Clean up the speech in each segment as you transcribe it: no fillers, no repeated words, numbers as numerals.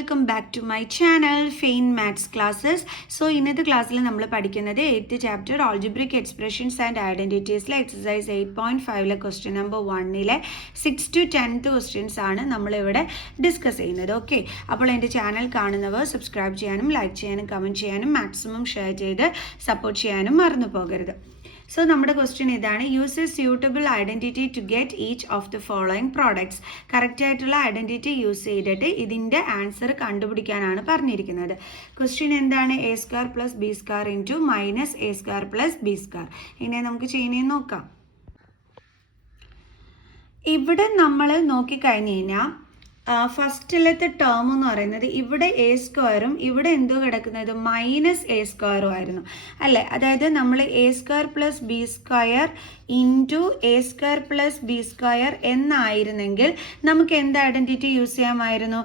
Welcome back to my channel ഫെയിൻ maths classes. So ഇന്നത്തെ ക്ലാസ്സിൽ നമ്മൾ പഠിക്കുന്നത് 8th chapter algebraic expressions and ഐഡൻറ്റിറ്റീസിലെ exercise 8.5 question number 1 6 to 10th questions ആണ് നമ്മളിവിടെ ഡിസ്കസ് ചെയ്യുന്നത്. ഓക്കെ, അപ്പോൾ എൻ്റെ ചാനൽ കാണുന്നവർ സബ്സ്ക്രൈബ് ചെയ്യാനും ലൈക്ക് ചെയ്യാനും കമൻറ്റ് ചെയ്യാനും മാക്സിമം ഷെയർ ചെയ്ത് സപ്പോർട്ട് ചെയ്യാനും മറന്നു പോകരുത്. സോ നമ്മുടെ ക്വസ്റ്റ്യൻ ഇതാണ്: use a suitable identity to get each of the following products. Correct ആയിട്ടുള്ള ഐഡൻറ്റിറ്റി യൂസ് ചെയ്തിട്ട് ഇതിൻ്റെ ആൻസർ കണ്ടുപിടിക്കാനാണ് പറഞ്ഞിരിക്കുന്നത്. ക്വസ്റ്റ്യൻ എന്താണ്? A square plus B square into minus A square plus B square. ഇങ്ങനെ നമുക്ക് ചെയ്യുന്നതെന്ന് നോക്കാം. ഇവിടെ നമ്മൾ നോക്കിക്കഴിഞ്ഞ് കഴിഞ്ഞാൽ ഫസ്റ്റിലത്തെ ടേം എന്ന് പറയുന്നത് ഇവിടെ എ സ്ക്വയറും ഇവിടെ എന്തോ കിടക്കുന്നത് മൈനസ് എ സ്ക്വയറും ആയിരുന്നു അല്ലേ? അതായത് നമ്മൾ A square plus B square into A square plus B square എന്നായിരുന്നെങ്കിൽ നമുക്ക് എന്ത് ഐഡൻറ്റിറ്റി യൂസ് ചെയ്യാമായിരുന്നു?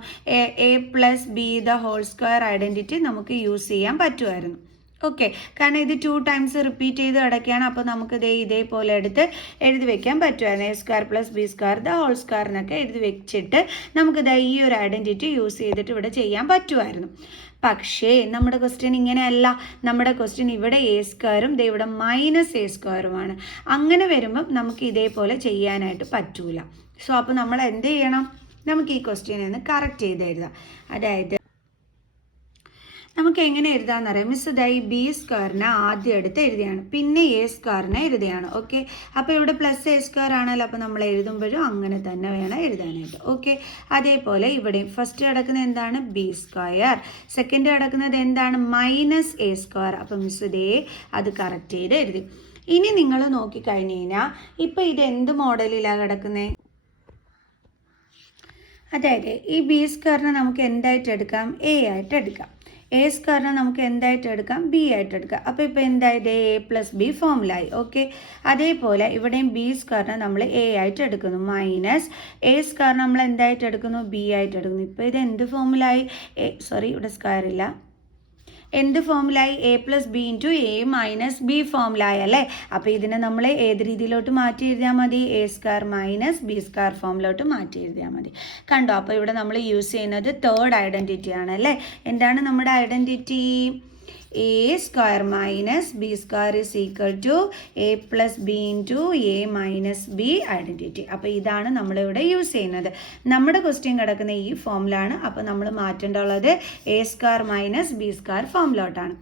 A plus B the whole square identity നമുക്ക് യൂസ് ചെയ്യാൻ പറ്റുമായിരുന്നു. ഓക്കെ, കാരണം ഇത് 2 times റിപ്പീറ്റ് ചെയ്ത് കിടക്കുകയാണ്. അപ്പോൾ നമുക്ക് ഇതേപോലെ എടുത്ത് എഴുതി വെക്കാൻ പറ്റുമായിരുന്നു. A square plus B square the whole square എന്നൊക്കെ എഴുതി വെച്ചിട്ട് നമുക്കിത് ഈ ഒരു ഐഡൻറ്റിറ്റി യൂസ് ചെയ്തിട്ട് ഇവിടെ ചെയ്യാൻ പറ്റുമായിരുന്നു. പക്ഷേ നമ്മുടെ ക്വസ്റ്റ്യൻ ഇങ്ങനെയല്ല. നമ്മുടെ ക്വസ്റ്റ്യൻ ഇവിടെ എ സ്ക്വയറും ഇവിടെ മൈനസ് എ സ്ക്വയറുമാണ്. അങ്ങനെ വരുമ്പം നമുക്ക് ഇതേപോലെ ചെയ്യാനായിട്ട് പറ്റൂല. സോ അപ്പോൾ നമ്മൾ എന്ത് ചെയ്യണം? നമുക്ക് ഈ ക്വസ്റ്റ്യൻ ഒന്ന് കറക്റ്റ് ചെയ്ത് എഴുതാം. അതായത് നമുക്ക് എങ്ങനെ എഴുതാമെന്നറിയാം. മിസ് ഇതായി ബി സ്ക്വയറിനെ ആദ്യം എടുത്ത് എഴുതിയാണ്, പിന്നെ എ സ്ക്വയറിനെ എഴുതിയാണ്. ഓക്കെ, അപ്പോൾ ഇവിടെ പ്ലസ് എ സ്ക്വയർ ആണല്ലോ, അപ്പോൾ നമ്മൾ എഴുതുമ്പോഴും അങ്ങനെ തന്നെ വേണം എഴുതാനായിട്ട്. ഓക്കെ, അതേപോലെ ഇവിടെയും ഫസ്റ്റ് കിടക്കുന്നത് എന്താണ്? B square. സെക്കൻഡ് കിടക്കുന്നത് എന്താണ്? Minus A square. അപ്പോൾ മിസ് അത് കറക്റ്റ് ചെയ്ത് എഴുതി. ഇനി നിങ്ങൾ നോക്കിക്കഴിഞ്ഞ് കഴിഞ്ഞാൽ ഇപ്പോൾ ഇത് എന്ത് മോഡലിലാണ് കിടക്കുന്നത്? അതായത് ഈ ബി സ്ക്വയറിനെ നമുക്ക് എന്തായിട്ട് എടുക്കാം? എ ആയിട്ട് എടുക്കാം. എ സ്ക്വയറിനെ നമുക്ക് എന്തായിട്ട് എടുക്കാം? ബി ആയിട്ട് എടുക്കാം. അപ്പോൾ ഇപ്പോൾ എന്തായിട്ട്? എ പ്ലസ് ബി ഫോമിലായി. ഓക്കെ, അതേപോലെ ഇവിടെയും ബി സ്ക്വയറിനെ നമ്മൾ എ ആയിട്ട് എടുക്കുന്നു, മൈനസ് എ സ്ക്വയർ നമ്മൾ എന്തായിട്ട് എടുക്കുന്നു? ബി ആയിട്ട് എടുക്കുന്നു. ഇപ്പോൾ ഇത് എന്ത് ഫോമിലായി? ഇവിടെ സ്ക്വയർ ഇല്ല. എന്ത് ഫോമിലായി? A plus B into A minus b ഫോമിലായി അല്ലേ? അപ്പോൾ ഇതിനെ നമ്മൾ ഏത് രീതിയിലോട്ട് മാറ്റി എഴുതിയാൽ മതി? A square minus B square ഫോമിലോട്ട് മാറ്റി എഴുതിയാൽ മതി. കണ്ടോ? അപ്പോൾ ഇവിടെ നമ്മൾ യൂസ് ചെയ്യുന്നത് തേർഡ് ഐഡൻറ്റിറ്റി ആണ് അല്ലേ? എന്താണ് നമ്മുടെ identity? A square minus B square is equal to A plus B into A minus B identity. അപ്പോൾ ഇതാണ് നമ്മളിവിടെ യൂസ് ചെയ്യുന്നത്. നമ്മുടെ ക്വസ്റ്റ്യൻ കിടക്കുന്ന ഈ ഫോമിലാണ്. അപ്പോൾ നമ്മൾ മാറ്റേണ്ടുള്ളത് a square minus B square ഫോമിലോട്ടാണ്.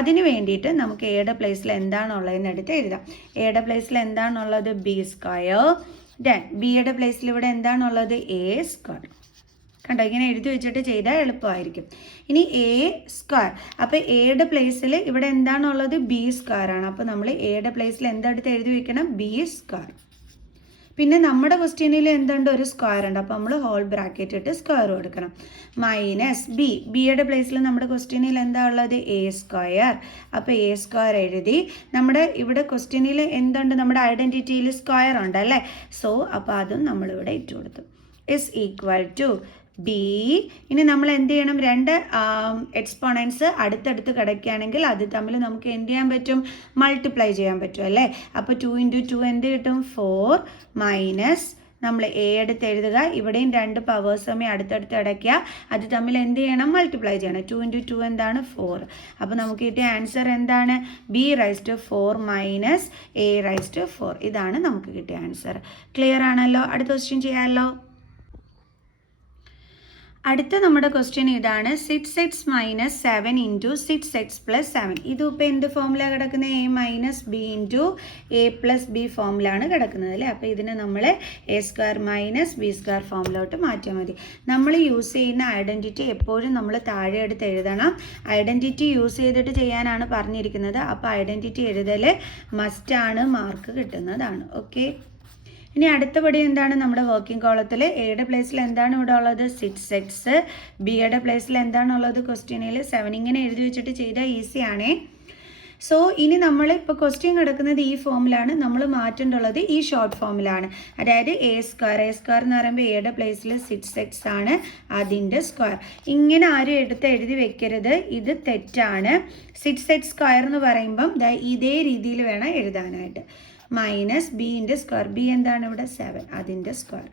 അതിന് വേണ്ടിയിട്ട് നമുക്ക് എയുടെ പ്ലേസിൽ എന്താണുള്ളതെന്ന് എടുത്ത് എഴുതാം. എയുടെ പ്ലേസിൽ എന്താണുള്ളത്? B square. ദെൻ ബിയുടെ പ്ലേസിൽ ഇവിടെ എന്താണുള്ളത്? A square. കണ്ടോ? ഇങ്ങനെ എഴുതി വെച്ചിട്ട് ചെയ്താൽ എളുപ്പമായിരിക്കും. ഇനി എ സ്ക്വയർ. അപ്പോൾ എയുടെ പ്ലേസിൽ ഇവിടെ എന്താണുള്ളത്? ബി സ്ക്വയർ ആണ്. അപ്പോൾ നമ്മൾ എയുടെ പ്ലേസിൽ എന്തെടുത്ത് എഴുതി വെക്കണം? B square. പിന്നെ നമ്മുടെ ക്വസ്റ്റ്യനിൽ എന്തുണ്ട്? ഒരു സ്ക്വയർ ഉണ്ട്. അപ്പോൾ നമ്മൾ ഹോൾ ബ്രാക്കറ്റ് ഇട്ട് സ്ക്വയർ കൊടുക്കണം. Minus B. ബിയുടെ പ്ലേസിൽ നമ്മുടെ ക്വസ്റ്റ്യനിൽ എന്താ ഉള്ളത്? A square. അപ്പോൾ എ സ്ക്വയർ എഴുതി. നമ്മുടെ ഇവിടെ ക്വസ്റ്റ്യനിൽ എന്തുണ്ട്? നമ്മുടെ ഐഡൻറ്റിറ്റിയിൽ സ്ക്വയർ ഉണ്ട് അല്ലേ? സോ അപ്പോൾ അതും നമ്മളിവിടെ ഇട്ട് കൊടുത്തു. Is equal to B. ഇനി നമ്മൾ എന്ത് ചെയ്യണം? രണ്ട് എക്സ്പോണൻസ് അടുത്തടുത്ത് കിടക്കുകയാണെങ്കിൽ അത് തമ്മിൽ നമുക്ക് എന്ത് ചെയ്യാൻ പറ്റും? മൾട്ടിപ്ലൈ ചെയ്യാൻ പറ്റും അല്ലേ? അപ്പോൾ 2 × 2 എന്ത് കിട്ടും? 4 മൈനസ് നമ്മൾ എ എടുത്ത് എഴുതുക. ഇവിടെയും രണ്ട് പവേഴ്സ് തമ്മിൽ അടുത്തടുത്ത് കിടക്കുക. അത് തമ്മിൽ എന്ത് ചെയ്യണം? മൾട്ടിപ്ലൈ ചെയ്യണം. 2 × 2 എന്താണ്? 4. അപ്പോൾ നമുക്ക് കിട്ടിയ ആൻസർ എന്താണ്? B raise to 4 minus A raise to 4. ഇതാണ് നമുക്ക് കിട്ടിയ ആൻസർ. ക്ലിയർ ആണല്ലോ? അടുത്ത ക്വസ്റ്റ്യൻ ചെയ്യാമല്ലോ. അടുത്ത നമ്മുടെ ക്വസ്റ്റ്യൻ ഇതാണ്: 6x minus 7 into 6x plus 7. ഇതിപ്പോൾ എന്ത് ഫോമിലാണ് കിടക്കുന്നത്? A minus b into a plus b ഫോമിലാണ് കിടക്കുന്നത് അല്ലേ? അപ്പോൾ ഇതിനെ നമ്മൾ A square minus B square ഫോമിലോട്ട് മാറ്റിയാൽ മതി. നമ്മൾ യൂസ് ചെയ്യുന്ന ഐഡൻറ്റിറ്റി എപ്പോഴും നമ്മൾ താഴെ എടുത്ത് എഴുതണം. ഐഡൻറ്റിറ്റി യൂസ് ചെയ്തിട്ട് ചെയ്യാനാണ് പറഞ്ഞിരിക്കുന്നത്. അപ്പോൾ ഐഡൻറ്റിറ്റി എഴുതൽ മസ്റ്റാണ്, മാർക്ക് കിട്ടുന്നതാണ്. ഓക്കെ, ഇനി അടുത്തപടി എന്താണ്? നമ്മുടെ വർക്കിംഗ് കോളത്തിൽ എയുടെ പ്ലേസിൽ എന്താണ് ഇവിടെ ഉള്ളത്? 6x. ബിയുടെ പ്ലേസിൽ എന്താണുള്ളത്? ക്വസ്റ്റ്യനിൽ 7. ഇങ്ങനെ എഴുതി വെച്ചിട്ട് ചെയ്താൽ ഈസിയാണേ. സോ ഇനി നമ്മൾ ഇപ്പോൾ ക്വസ്റ്റ്യൻ കിടക്കുന്നത് ഈ ഫോമിലാണ്. നമ്മൾ മാറ്റേണ്ടുള്ളത് ഈ ഷോർട്ട് ഫോമിലാണ്. അതായത് എ സ്ക്വയർ. എ സ്ക്വയർ എന്ന് പറയുമ്പോൾ എയുടെ പ്ലേസിൽ 6x ആണ്, അതിൻ്റെ സ്ക്വയർ. ഇങ്ങനെ ആരും എടുത്ത് എഴുതി വെക്കരുത്, ഇത് തെറ്റാണ്. 6x സ്ക്വയർ എന്ന് പറയുമ്പം ഇതേ രീതിയിൽ വേണം എഴുതാനായിട്ട്. Minus ബിൻ്റെ square. ബി എന്താണ് ഇവിടെ? 7, അതിൻ്റെ സ്ക്വയർ.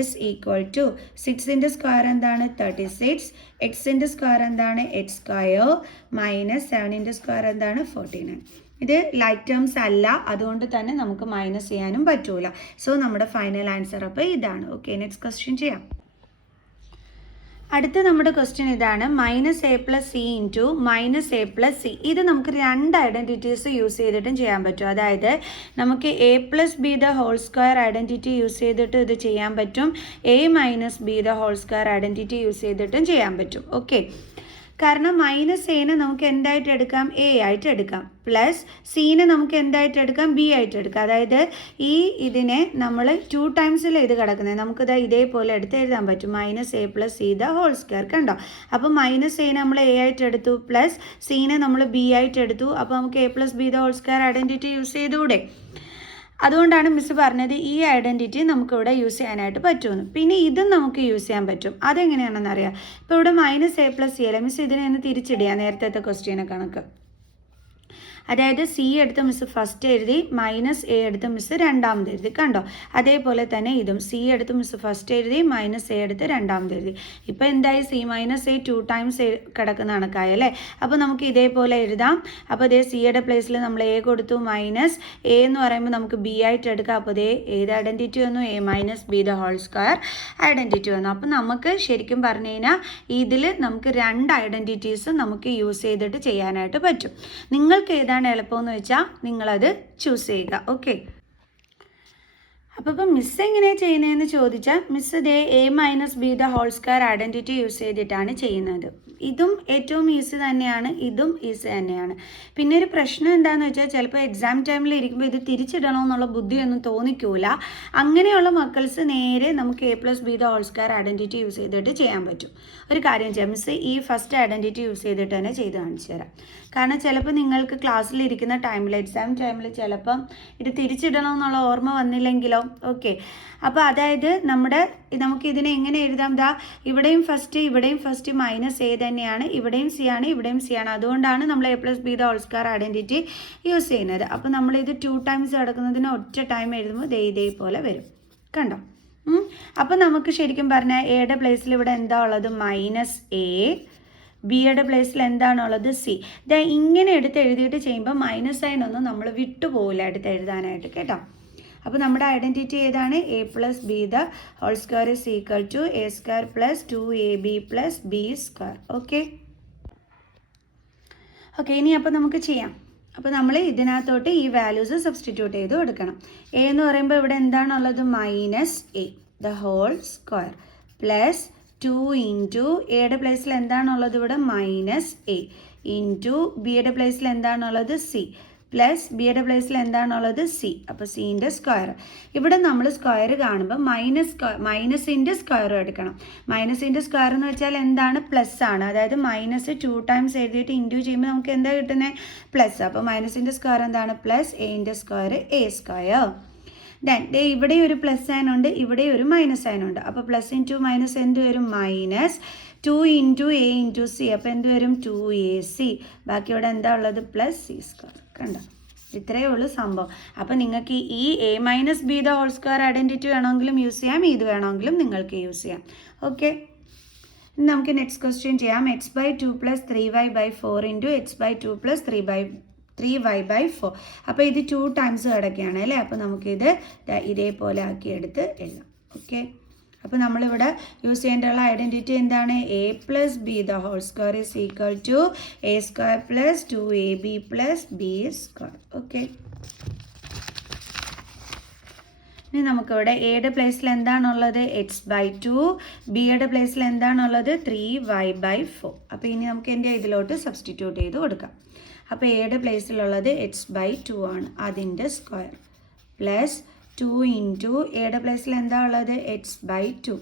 ഇസ് ഈക്വൽ ടു 6ൻ്റെ സ്ക്വയർ എന്താണ് 36, എക്സിൻ്റെ സ്ക്വയർ എന്താണ് എക്സ് സ്ക്വയർ മൈനസ് 7ൻ്റെ സ്ക്വയർ എന്താണ് 49. ഇത് ലൈക്ക് ടേംസ് അല്ല, അതുകൊണ്ട് തന്നെ നമുക്ക് മൈനസ് ചെയ്യാനും പറ്റൂല. സോ നമ്മുടെ ഫൈനൽ ആൻസർ അപ്പോൾ ഇതാണ്. ഓക്കെ, നെക്സ്റ്റ് ക്വസ്റ്റ്യൻ ചെയ്യാം. അടുത്ത നമ്മുടെ ക്വസ്റ്റ്യൻ ഇതാണ്, -a+c ഇൻറ്റു -a+c. ഇത് നമുക്ക് രണ്ട് ഐഡൻറ്റിറ്റീസ് യൂസ് ചെയ്തിട്ടും ചെയ്യാൻ പറ്റും. അതായത് നമുക്ക് a+b² ഐഡൻറ്റിറ്റി യൂസ് ചെയ്തിട്ട് ഇത് ചെയ്യാൻ പറ്റും, a-b² ഐഡൻറ്റിറ്റി യൂസ് ചെയ്തിട്ടും ചെയ്യാൻ പറ്റും. ഓക്കെ, കാരണം -aനെ നമുക്ക് എന്തായിട്ട് എടുക്കാം, a ആയിട്ട് എടുക്കാം, പ്ലസ് സീനെ നമുക്ക് എന്തായിട്ട് എടുക്കാം, b ആയിട്ട് എടുക്കാം. അതായത് ഇതിനെ നമ്മൾ 2 ടൈംസിൽ ഇത് കിടക്കുന്നത് നമുക്കിത് ഇതേപോലെ എടുത്ത് എഴുതാൻ പറ്റും, -a+c² കണ്ടോ. അപ്പോൾ -a നമ്മൾ a ആയിട്ട് എടുത്തു, പ്ലസ് സീനെ നമ്മൾ b ആയിട്ട് എടുത്തു. അപ്പോൾ നമുക്ക് a+b² ഐഡൻറ്റിറ്റി യൂസ് ചെയ്തുകൂടെ? അതുകൊണ്ടാണ് മിസ് പറഞ്ഞത് ഈ ഐഡൻറ്റിറ്റി നമുക്കിവിടെ യൂസ് ചെയ്യാനായിട്ട് പറ്റുമെന്ന്. പിന്നെ ഇതും നമുക്ക് യൂസ് ചെയ്യാൻ പറ്റും. അതെങ്ങനെയാണെന്ന് അറിയാം. ഇപ്പോൾ ഇവിടെ -a+c അല്ലേ, മിസ് ഇതിനെ ഒന്ന് തിരിച്ചിടുക നേരത്തെ ക്വസ്റ്റ്യനെ കണക്ക്. അതായത് സി എടുത്ത് മിസ് ഫസ്റ്റ് എഴുതി, -a എടുത്ത് മിസ് രണ്ടാമത് എഴുതി, കണ്ടോ. അതേപോലെ തന്നെ ഇതും സി എടുത്ത് മിസ് ഫസ്റ്റ് എഴുതി, -a എടുത്ത് രണ്ടാമത് എഴുതി. ഇപ്പോൾ എന്തായി, c-a 2 ടൈംസ് കിടക്കുന്ന കണക്കായല്ലേ. അപ്പോൾ നമുക്ക് ഇതേപോലെ എഴുതാം. അപ്പോൾ ഇതേ സിയുടെ പ്ലേസിൽ നമ്മൾ a കൊടുത്തു, -a എന്ന് പറയുമ്പോൾ നമുക്ക് b ആയിട്ട് എടുക്കാം. അപ്പോൾ ഇതേ ഏത് ഐഡൻറ്റിറ്റി വന്നു, a-b² ഐഡൻറ്റിറ്റി വന്നു. അപ്പോൾ നമുക്ക് ശരിക്കും പറഞ്ഞു കഴിഞ്ഞാൽ ഇതിൽ നമുക്ക് രണ്ട് ഐഡൻറ്റിറ്റീസ് നമുക്ക് യൂസ് ചെയ്തിട്ട് ചെയ്യാനായിട്ട് പറ്റും. നിങ്ങൾക്ക് ഏതാണ് എളുപ്പമെന്ന് വെച്ചാൽ നിങ്ങളത് ചൂസ് ചെയ്യുക. ഓക്കെ, അപ്പോൾ മിസ് എങ്ങനെയാണ് ചെയ്യുന്നതെന്ന് ചോദിച്ചാൽ മിസ് ഇതേ a-b² ഐഡൻറ്റിറ്റി യൂസ് ചെയ്തിട്ടാണ് ചെയ്യുന്നത്. ഇതും ഏറ്റവും ഈസി തന്നെയാണ്, ഇതും ഈസി തന്നെയാണ്. പിന്നെ ഒരു പ്രശ്നം എന്താണെന്ന് വെച്ചാൽ ചിലപ്പോൾ എക്സാം ടൈമിൽ ഇരിക്കുമ്പോൾ ഇത് തിരിച്ചിടണമെന്നുള്ള ബുദ്ധിയൊന്നും തോന്നിക്കൂല. അങ്ങനെയുള്ള മക്കൾസ് നേരെ നമുക്ക് a+b² ഐഡൻറ്റിറ്റി യൂസ് ചെയ്തിട്ട് ചെയ്യാൻ പറ്റും. ഒരു കാര്യം ചെയ്യാം, മിസ് ഈ ഫസ്റ്റ് ഐഡൻറ്റിറ്റി യൂസ് ചെയ്തിട്ട് തന്നെ ചെയ്ത് കാണിച്ചു തരാം. കാരണം ചിലപ്പോൾ നിങ്ങൾക്ക് ക്ലാസ്സിലിരിക്കുന്ന ടൈമിൽ, എക്സാം ടൈമിൽ ചിലപ്പം ഇത് തിരിച്ചിടണമെന്നുള്ള ഓർമ്മ വന്നില്ലെങ്കിലോ. ഓക്കെ, അപ്പോൾ അതായത് നമുക്ക് ഇതിനെ എങ്ങനെ എഴുതാം, ഇവിടെയും ഫസ്റ്റ് -a തന്നെയാണ്, ഇവിടെയും സി ആണ്, ഇവിടെയും സി ആണ്. അതുകൊണ്ടാണ് നമ്മൾ a+b² ഐഡൻറ്റിറ്റി യൂസ് ചെയ്യുന്നത്. അപ്പോൾ നമ്മളിത് 2 ടൈംസ് കിടക്കുന്നതിന് ഒറ്റ ടൈം എഴുതുമ്പോൾ ഇതേപോലെ വരും, കണ്ടോ. അപ്പോൾ നമുക്ക് ശരിക്കും പറഞ്ഞാൽ എയുടെ പ്ലേസിൽ ഇവിടെ എന്താ ഉള്ളത്, -a, ബിയുടെ പ്ലേസിൽ എന്താണുള്ളത്, സി. ഇങ്ങനെ എടുത്ത് എഴുതിയിട്ട് ചെയ്യുമ്പോൾ -സൈൻ ഒന്നും നമ്മൾ വിട്ടുപോകില്ല എടുത്ത് എഴുതാനായിട്ട്, കേട്ടോ. അപ്പോൾ നമ്മുടെ ഐഡൻറ്റിറ്റി ഏതാണ്, a+b² is equal to a² + 2ab + b². Okay, ഇനി അപ്പോൾ നമുക്ക് ചെയ്യാം. അപ്പോൾ നമ്മൾ ഇതിനകത്തോട്ട് ഈ വാല്യൂസ് സബ്സ്റ്റിറ്റ്യൂട്ട് ചെയ്ത് കൊടുക്കണം. a എന്ന് പറയുമ്പോൾ ഇവിടെ എന്താണുള്ളത്, -a² പ്ലസ് 2 ഇൻറ്റു എയുടെ പ്ലേസിൽ എന്താണുള്ളത് ഇവിടെ -a ഇൻറ്റു ബിയുടെ പ്ലേസിൽ എന്താണുള്ളത്, സി പ്ലസ് ബിയുടെ പ്ലേസിൽ എന്താണുള്ളത്, സി. അപ്പോൾ സിൻ്റെ സ്ക്വയർ. ഇവിടെ നമ്മൾ സ്ക്വയർ കാണുമ്പോൾ മൈനസിൻ്റെ സ്ക്വയർ എടുക്കണം. മൈനസിൻ്റെ സ്ക്വയർ എന്ന് വെച്ചാൽ എന്താണ്, പ്ലസ് ആണ്. അതായത് -2 ടൈംസ് എഴുതിയിട്ട് ഇൻറ്റു ചെയ്യുമ്പോൾ നമുക്ക് എന്താ കിട്ടുന്നത്, പ്ലസ്. അപ്പോൾ മൈനസിൻ്റെ സ്ക്വയർ എന്താണ്, പ്ലസ് എയുടെ സ്ക്വയർ a². ഇവിടെ ഒരു പ്ലസ് സൈൻ ഉണ്ട്, ഇവിടെ ഒരു മൈനസ് സൈൻ ഉണ്ട്. അപ്പോൾ പ്ലസ് ഇൻറ്റു മൈനസ് എന്ത് വരും, -2 ഇൻറ്റു a ഇൻറ്റു സി. അപ്പോൾ എന്ത് വരും, 2ac. ബാക്കി ഇവിടെ എന്താ ഉള്ളത്, +c². കണ്ടോ, ഇത്രയേ ഉള്ളൂ സംഭവം. അപ്പോൾ നിങ്ങൾക്ക് ഈ a-b² ഐഡൻറ്റിറ്റി വേണമെങ്കിലും യൂസ് ചെയ്യാം, ഇത് വേണമെങ്കിലും നിങ്ങൾക്ക് യൂസ് ചെയ്യാം. ഓക്കെ, നമുക്ക് നെക്സ്റ്റ് ക്വസ്റ്റ്യൻ ചെയ്യാം. x/2 + 3y/4 into x/2 + 3y/4. അപ്പോൾ ഇത് 2 ടൈംസ് കിടക്കുകയാണ് അല്ലേ. അപ്പോൾ നമുക്കിത് ഇതേപോലെ ആക്കി എടുത്ത് എഴുതാം. ഓക്കെ, അപ്പോൾ നമ്മളിവിടെ യൂസ് ചെയ്യേണ്ടുള്ള ഐഡൻറ്റിറ്റി എന്താണ്, a+b² is equal to a² + 2ab + b². Okay, ഇനി നമുക്കിവിടെ എയുടെ പ്ലേസിൽ എന്താണുള്ളത്, x/2, ബിയുടെ പ്ലേസിൽ എന്താണുള്ളത്, 3y/4. അപ്പോൾ ഇനി നമുക്ക് ഇതിലോട്ട് സബ്സ്റ്റിറ്റ്യൂട്ട് ചെയ്ത് കൊടുക്കാം. അപ്പോൾ എയുടെ പ്ലേസിലുള്ളത് x/2 ആണ്, അതിൻ്റെ സ്ക്വയർ പ്ലസ് 2 ഇൻറ്റു എയുടെ പ്ലേസിൽ എന്താ ഉള്ളത്, x/2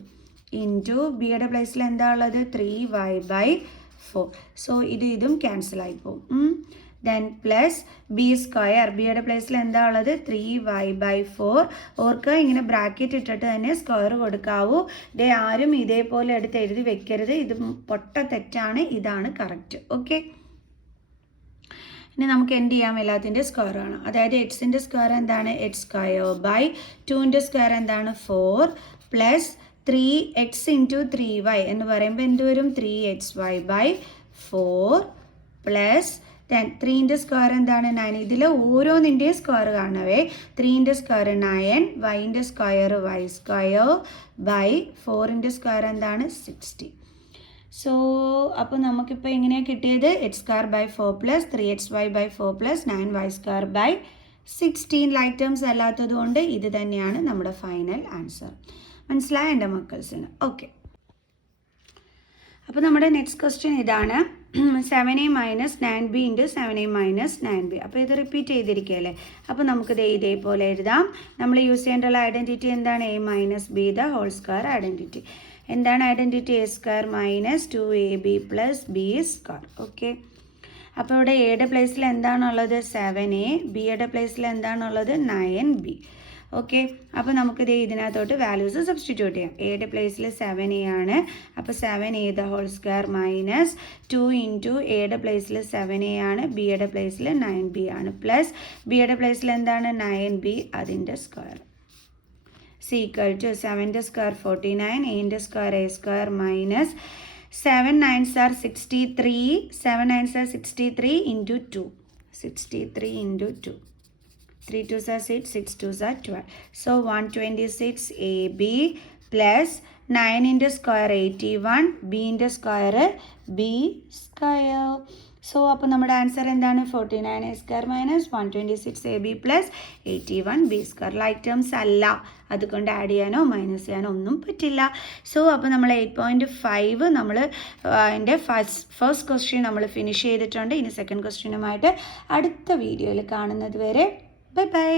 ഇൻറ്റു ബിയുടെ പ്ലേസിൽ എന്താ ഉള്ളത്, 3y/4. സോ ഇതും ക്യാൻസൽ ആയിപ്പോവും. ദെൻ പ്ലസ് b², ബിയുടെ പ്ലേസിൽ എന്താ ഉള്ളത്, 3y/4. ഓർക്കുക, ഇങ്ങനെ ബ്രാക്കറ്റ് ഇട്ടിട്ട് തന്നെ സ്ക്വയർ കൊടുക്കാവൂ. ആരും ഇതേപോലെ എടുത്ത് എഴുതി വെക്കരുത്, ഇത് പൊട്ട തെറ്റാണ്, ഇതാണ് കറക്റ്റ്. ഓക്കെ, ഇനി നമുക്ക് എന്ത് ചെയ്യാം, എല്ലാത്തിൻ്റെ സ്ക്വയർ ആണ്. അതായത് എക്സിൻ്റെ സ്ക്വയർ എന്താണ്, x² /2ൻ്റെ സ്ക്വയർ എന്താണ്, 4 പ്ലസ് 3x ഇൻറ്റു 3y എന്ന് പറയുമ്പോൾ എന്ത് വരും 3xy/4 പ്ലസ് 3ൻ്റെ സ്ക്വയർ എന്താണ് 9. ഇതിൽ ഓരോന്നിൻ്റെയും സ്ക്വയർ കാണവേ 3ൻ്റെ സ്ക്വയർ 9, വൈൻ്റെ സ്ക്വയർ y²/4ൻ്റെ സ്ക്വയർ എന്താണ് 60. സോ അപ്പോൾ നമുക്കിപ്പോൾ എങ്ങനെയാണ് കിട്ടിയത് x²/4 plus 3xy/4 plus 9y²/16 like terms അല്ലാത്തത് കൊണ്ട് ഇത് തന്നെയാണ് നമ്മുടെ ഫൈനൽ ആൻസർ. മനസ്സിലായ എൻ്റെ മക്കൾസിന്? ഓക്കെ, അപ്പോൾ നമ്മുടെ നെക്സ്റ്റ് ക്വസ്റ്റ്യൻ ഇതാണ് 7a minus 9b into 7a minus 9b. അപ്പോൾ ഇത് റിപ്പീറ്റ് ചെയ്തിരിക്കുകയല്ലേ. അപ്പോൾ നമുക്കിത് ഇതേപോലെ എഴുതാം. നമ്മൾ യൂസ് ചെയ്യേണ്ടുള്ള ഐഡൻറ്റിറ്റി എന്താണ്? a minus b the whole square identity. എന്താണ് identity? a² minus 2ab plus b². Okay, അപ്പോൾ ഇവിടെ എയുടെ പ്ലേസിൽ എന്താണുള്ളത്? 7a, ബിയുടെ പ്ലേസിൽ എന്താണുള്ളത്? 9b. ഓക്കെ, അപ്പോൾ നമുക്കിത് ഇതിനകത്തോട്ട് വാല്യൂസ് സബ്സ്റ്റിറ്റ്യൂട്ട് ചെയ്യാം. എയുടെ പ്ലേസിൽ 7a ആണ്. അപ്പോൾ 7a the whole square minus 2 into എയുടെ പ്ലേസിൽ 7a ആണ്, ബിയുടെ പ്ലേസിൽ 9b ആണ്, പ്ലസ് ബിയുടെ പ്ലേസിൽ എന്താണ്? 9b, അതിൻ്റെ സ്ക്വയർ ഈക്വൽ ടു 7ൻ്റെ സ്ക്വയർ 49, എയുടെ square a² minus 7 9s are 63, 7 9s are 63 into 2, 63 into 2. 3 2s are 6, 6 2s are 12. So 126 AB plus 9 into square 81, B into square B square. So അപ്പോൾ നമ്മുടെ answer എന്താണ്? 49a² minus 126 AB plus 81 B². Like terms അല്ല, അതുകൊണ്ട് add ചെയ്യാനോ minus ചെയ്യാനോ ഒന്നും പറ്റില്ല. So അപ്പോൾ നമ്മൾ 8.5 നമ്മൾ അതിൻ്റെ ഫസ്റ്റ് ക്വസ്റ്റ്യൻ നമ്മൾ ഫിനിഷ് ചെയ്തിട്ടുണ്ട്. ഇനി സെക്കൻഡ് ക്വസ്റ്റ്യനുമായിട്ട് അടുത്ത വീഡിയോയിൽ കാണുന്നത് വരെ ബൈ ബൈ.